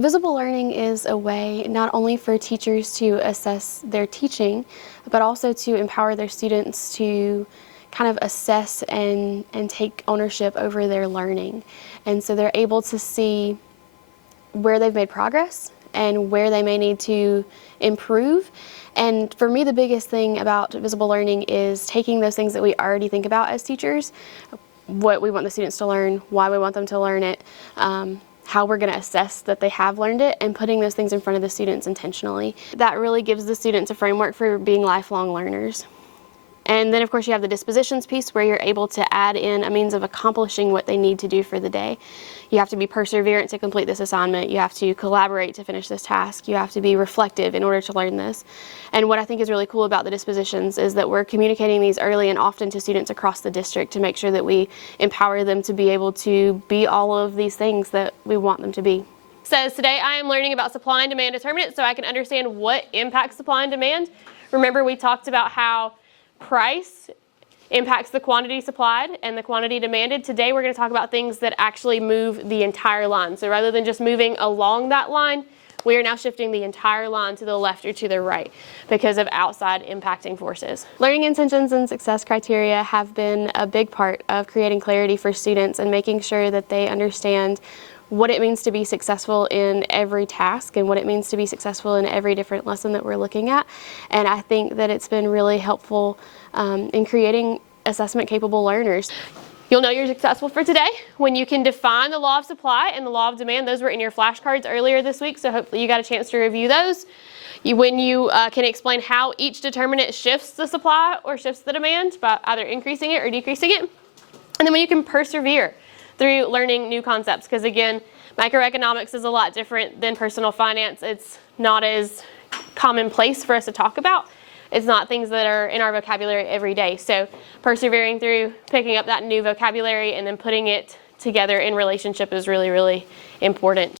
Visible learning is a way not only for teachers to assess their teaching, but also to empower their students to kind of assess and take ownership over their learning. And so they're able to see where they've made progress and where they may need to improve. And for me, the biggest thing about visible learning is taking those things that we already think about as teachers, what we want the students to learn, why we want them to learn it, how we're going to assess that they have learned it, and putting those things in front of the students intentionally. That really gives the students a framework for being lifelong learners. And then of course you have the dispositions piece where you're able to add in a means of accomplishing what they need to do for the day. You have to be perseverant to complete this assignment. You have to collaborate to finish this task. You have to be reflective in order to learn this. And what I think is really cool about the dispositions is that we're communicating these early and often to students across the district to make sure that we empower them to be able to be all of these things that we want them to be. Says, today I am learning about supply and demand determinants so I can understand what impacts supply and demand. Remember, we talked about how price impacts the quantity supplied and the quantity demanded. Today we're going to talk about things that actually move the entire line. So rather than just moving along that line, we are now shifting the entire line to the left or to the right because of outside impacting forces. Learning intentions and success criteria have been a big part of creating clarity for students and making sure that they understand what it means to be successful in every task and what it means to be successful in every different lesson that we're looking at. And I think that it's been really helpful in creating assessment capable learners. You'll know you're successful for today when you can define the law of supply and the law of demand. Those were in your flashcards earlier this week, so hopefully you got a chance to review those. When you can explain how each determinant shifts the supply or shifts the demand by either increasing it or decreasing it. And then when you can persevere through learning new concepts, because again, microeconomics is a lot different than personal finance. It's not as commonplace for us to talk about. It's not things that are in our vocabulary every day. So persevering through picking up that new vocabulary and then putting it together in relationship is really, really important.